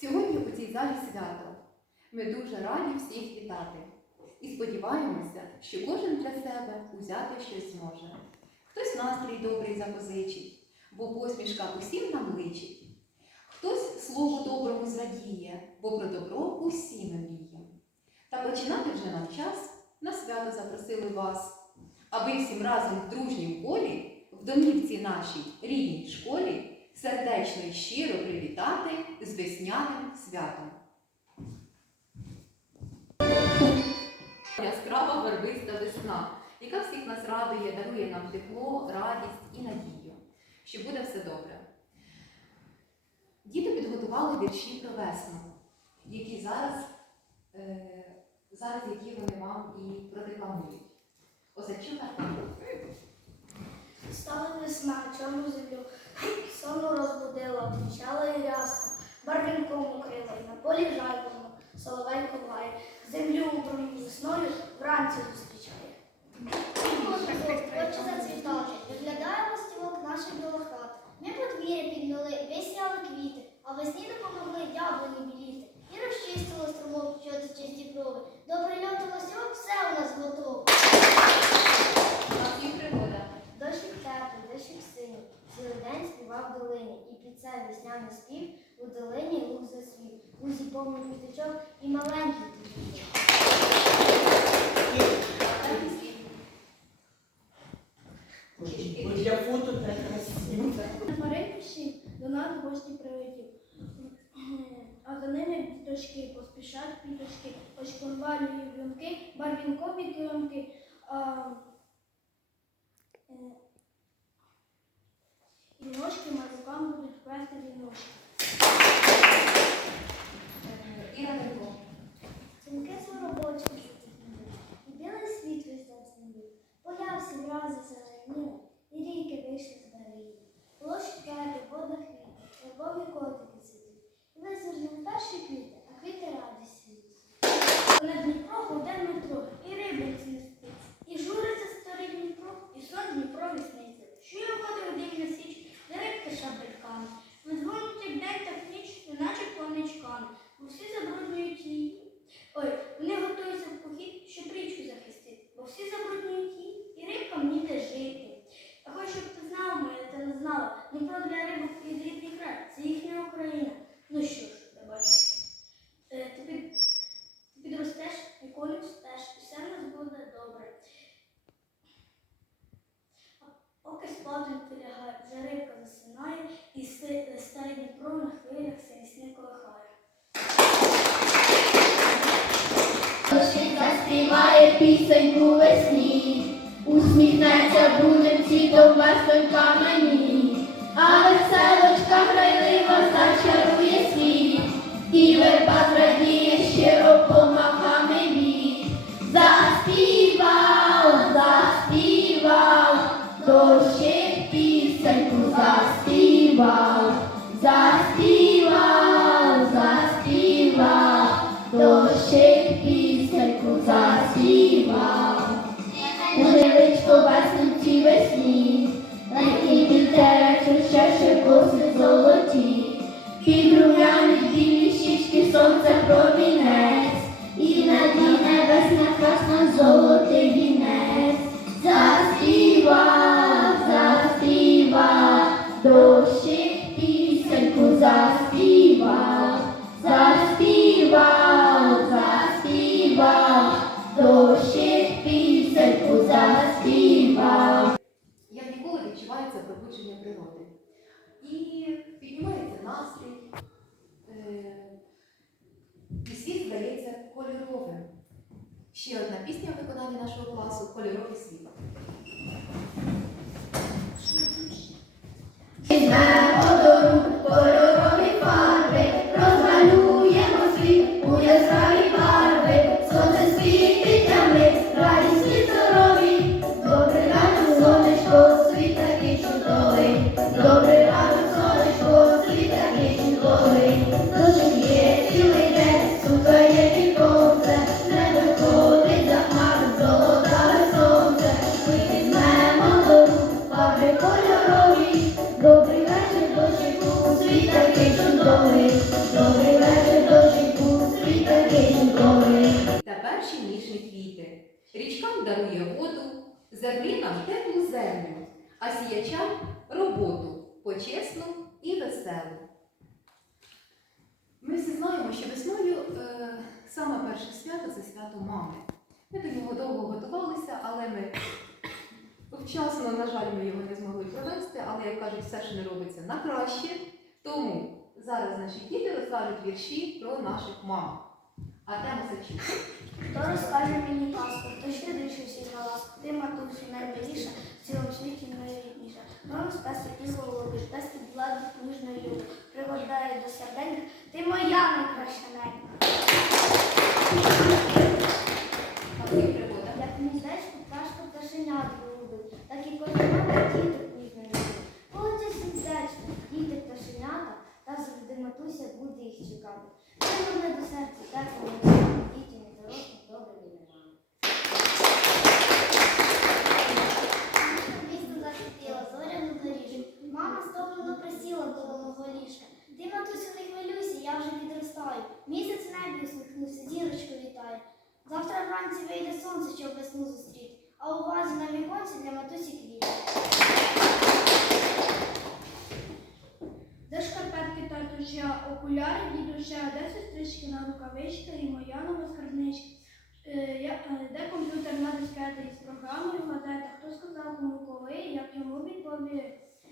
Сьогодні у цій залі свято. Ми дуже раді всіх вітати. І сподіваємося, що кожен для себе узяти щось зможе. Хтось настрій добрий запозичить, бо посмішка усім нам личить. Хтось слову доброму зрадіє, бо про добро усі ми мріємо. Та починати вже нам час, на свято запросили вас, аби всім разом в дружнім колі, в домівці нашій рідній школі, сердечно і щиро привітати з весняним святом. Яскрава барвиста весна, яка всіх нас радує, дарує нам тепло, радість і надію, що буде все добре. Діти підготували вірші про весну, які зараз, е, зараз які вони вам і продекламують. Осадчук Артем. Стала весна, чорну землю, сонну розбудила, кричала і рясно, барвінком укрила, і на полі жайкому, соловейко лає, землю у весною вранці зустрічає. Хоче зацвітати, виглядає листівок наших білих хат. Ми подвір'я підмили, весняли квіти, а весні допомогли яблуні біліти. І розчистили струмок, що це чисті прови. До прильоту листівок все у нас готово. Нас. Дощик теплий, дощик синій, цілий день співав в долині. І під цей весняний спів у долині луг засвів. Лузі повний квіточок і маленький для фото так красиво. Мариніші до нас гості прилетів. А за ними діточки поспішать квіточки, ось конвалює вінки, барвінкові килимки. І ножки малюкам будуть плести віночки. Е, Іра. Цинки своробочки затемніли, і білий світ весь зацінив. Поля всі врази зеленіли, і ріки вийшли з берегів. Площі кеди, вода квіти, травові котики сидять. І визирнули перші квіти, а квіти радість світять. На Дніпро гуде Дмитро, і рибниці не спить. І журиться старий Дніпро, і сон Дніпро вісниться. Чує води один на січ, де рибки шабельками. Видзвонить як день, так ніч, неначе планичками. Бо всі забруднюють її. Ой, вони готуються в похід, щоб річку захистити. Бо всі забруднюють її, і рибкам ніде жити. Я хочу, щоб ти знав моє, та не знала. Дніпро для рибок і рідний край. Це їхня Україна. Ну що ж, я бачу. Е, ти під- ти підростеш, ніколи встеш, і все в нас буде добре. А Поки спати ти лягає, вже рибка засинає, і си- на хвилях сясни колихає. Дощик заспіває пісеньку весні, усміхнеться будем цвітом веснонька мені, а веселочка грайлива зачарує світ, і верба під Ще одна пісня в виконанні нашого класу Кольорові світ. Дощам дарує воду, зернинам теплу землю, а сіячам роботу почесну і веселу. Ми всі знаємо, що весною е, саме перше свято це свято мами. Ми до нього довго готувалися, але ми вчасно, на жаль, ми його не змогли провести, але, як кажуть, все ж не робиться на краще. Тому зараз наші діти розкажуть вірші про наших мам. Артема Сачук. Хто розкаже мені казку, то щедріше всі на ласку, ти матусю найбіліша, в цілому світі найрідніша. Гром спаси і голуби, пести владу книжної люби, до серденька, ти моя найкраща ненька. Татуся, окуляри дідуся, де сестрички на рукавички і моя нова скарбничка. Е, е, Де комп'ютерна дискета із програмою газета, хто сказав кому коли, як йому відповів.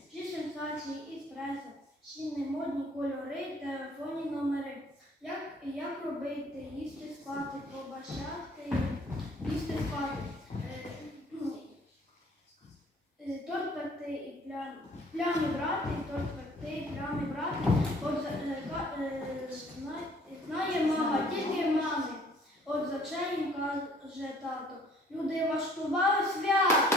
Всі сенсації із преси, всі немодні кольори, телефонні номери. Як, як робити, їсти спати, побачати, їсти спати. Е, Торт пекти і плям, плями брати, торт пекти, і плями брати. От е, е, знає, мама, тільки мами. От за це каже тато. Люди влаштували свято.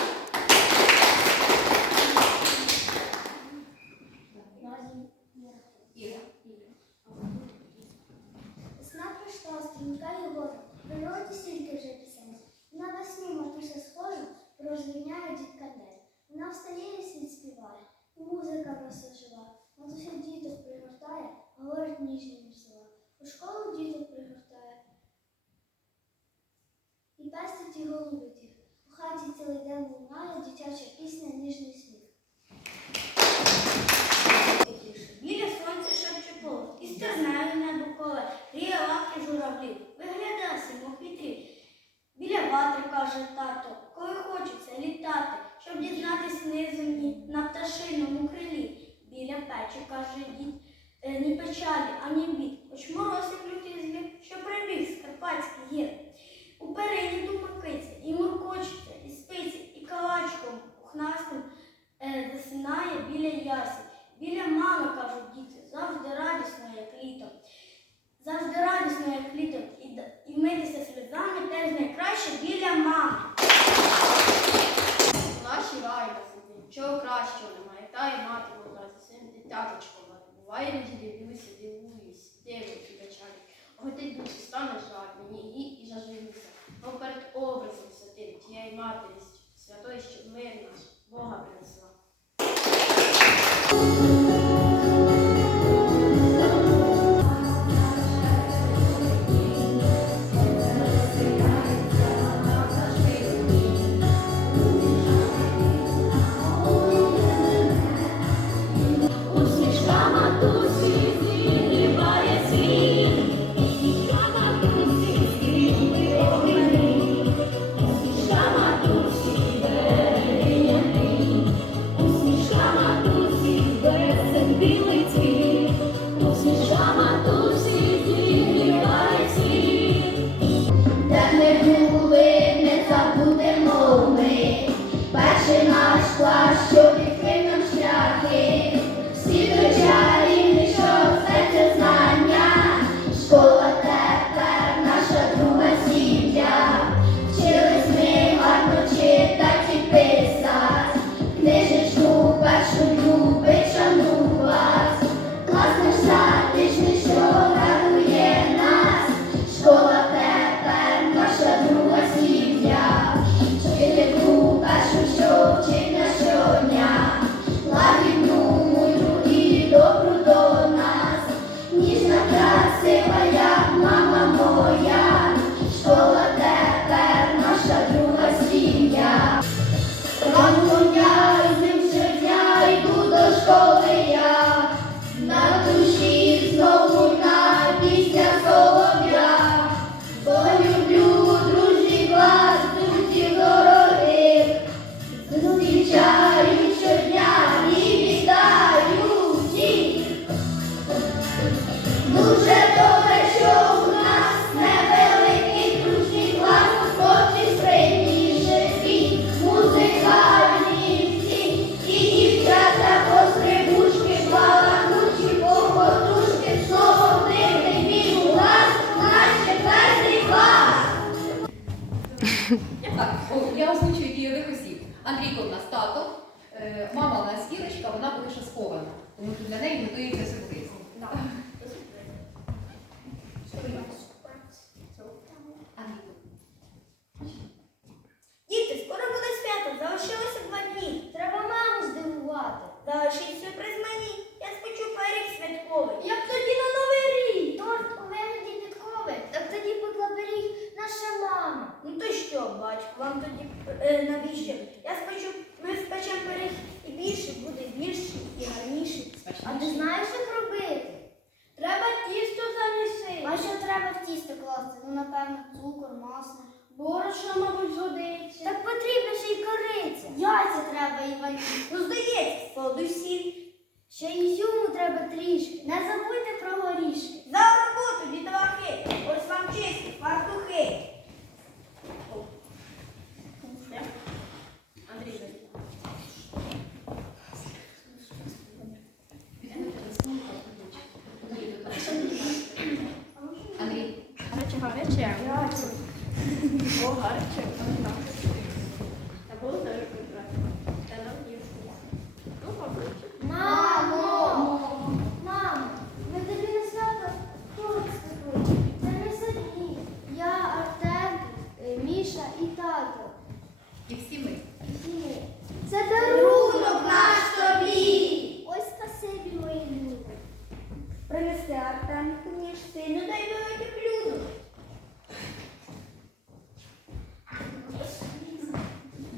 Так, я озвучую дійових осіб. Андрійко в нас тато, е, мама у нас Ірочка, вона буде ще схована, тому що для неї готується сюрприз. Діти, скоро буде свято, залишилося два дні. Треба маму здивувати. Залишіть сюрприз мені. Я спочу пиріг святковий. Як тоді на новий рік. Підкови. Так тоді пекла пиріг наша мама. Ну то що, батько, вам тоді е, навіщо? Я спечу, ми спечемо пиріг і більше буде більший і гарніший. А ти знаєш, як робити? Треба тісто занеси. А що треба в тісто класти? Ну, напевно, цукор, масло. Борошно, мабуть, згодиться. Так потрібно ще й кориця. Яйця треба і ваніль. Ну, здається, сіль. Ще ізюму треба трішки. Не забудьте про горішки. За роботу, дітвахи. Ось вам чисті фартухи. Андрій. Андрій. Гаряче, гаряче. О, гаряче. Та було теж прекрасно. Та нам їсти. Ну, побачимо. Мамо! Мамо, ми тобі на свято торт спекли. Це не Сергій. Я, Артем, е, Міша і тато. І всі ми. Всі ми. Це дарунок наш тобі. Ось спасибі, мої люди. Принеси Артемку ніж сину, дай велике блюдо.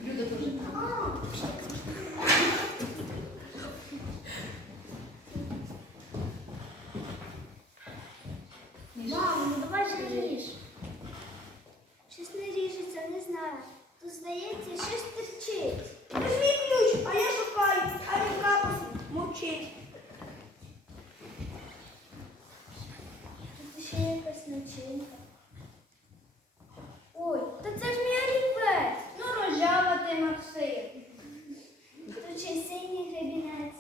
Блюдо дуже там. Мамо, ну давай же ріж. Щось не ріжеться, не знаю. Тут здається, щось терчить. Візьмі ключ, а я шукаю, а він капусі мовчить. Тут ще якась начинка. Ой, та це ж мій олівець. Ну, рожава ти, Максим. Тут ще й синій гребінець.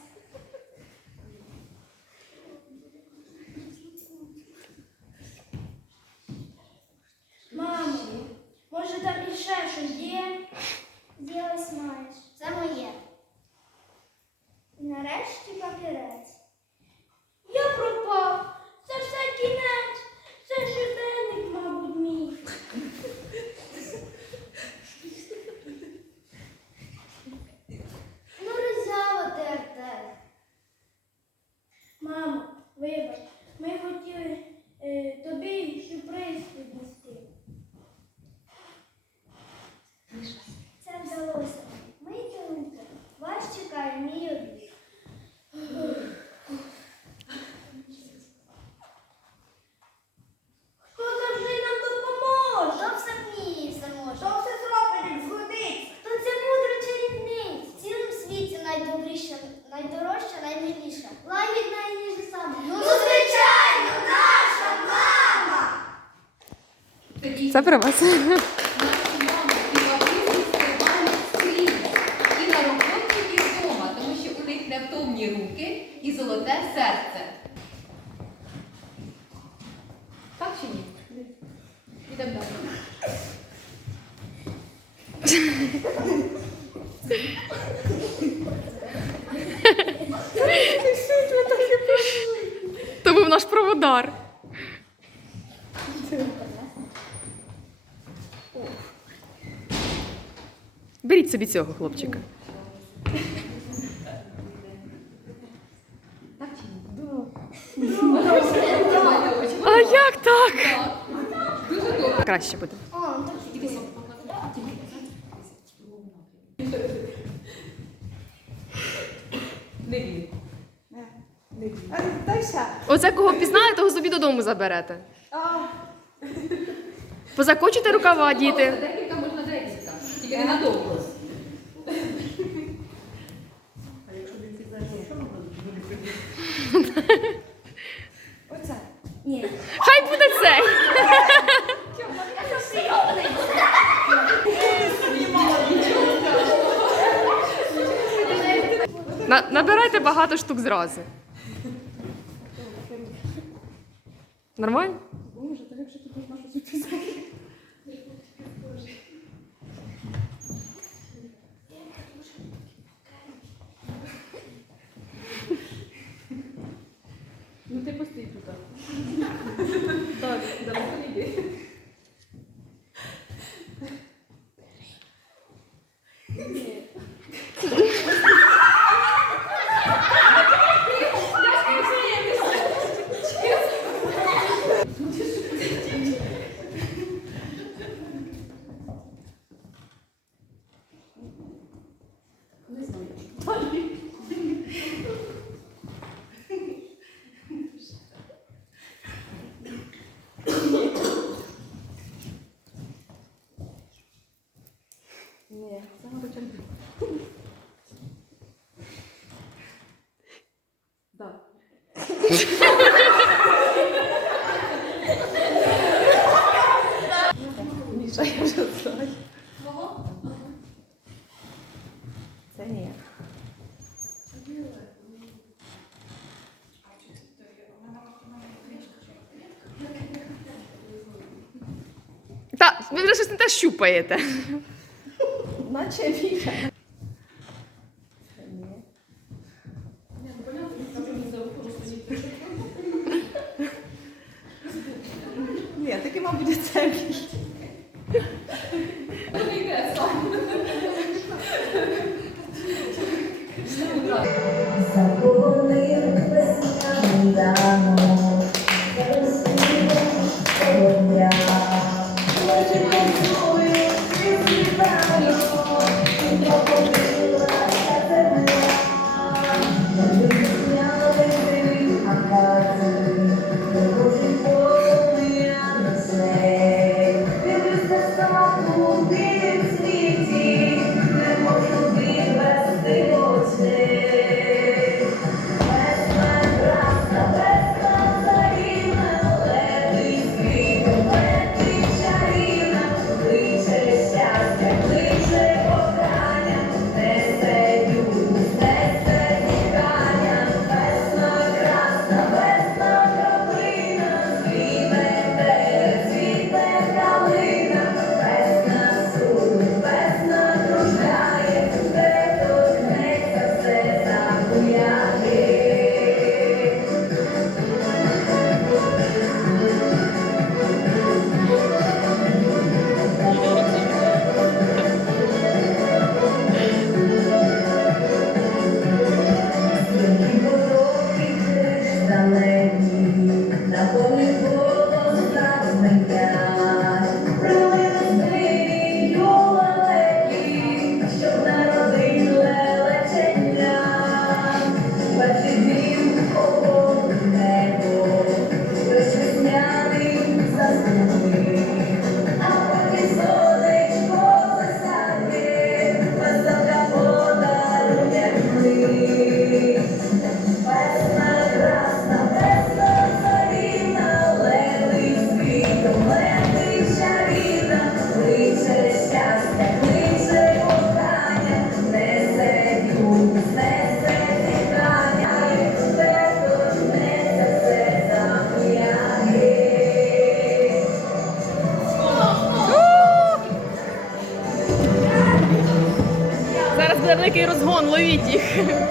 Мамо, може там іще щось є? Є ось маєш. Це моє. І нарешті папірець. Я пропав. Це все кінець. Це щоденник, мабуть, мій. Ну, роззява ти, Артем. Мамо, вибач, ми хотіли е, тобі сюрприз віднести. Це вдалося. Мийте руки. Вас чекає мій обід. Хто завжди нам допоможе? Хто все вміє, все То може. все зробить, як згодиться. То це мудра чарівниця. В цілому світі найдобріша, найдорожча, наймиліша. Лагідна і ніжна сама. Ну, звичайно, наша мама! Тоді Це про вас. і на роботі, і вдома, тому що у них невтомні руки і золоте серце. Так чи ні? Ідемо далі. То був наш проводар. Собі цього хлопчика. А як так? Краще буде. Оце кого пізнали, того собі додому заберете. Позакочите рукава, діти. Декілька можна декілька. Тільки не. а якщо він ці знаєш, що ми будемо? Оце. Ні. Хай буде цей. На- набирайте багато штук зразу. Нормально? Ні, це мабуть. Так. Міша, я вже знаю. Кого? Це ні. Та, ви вже щось щупаєте. наче віка. Ні, таки, мабуть, це віка. Закони весняні дами їх.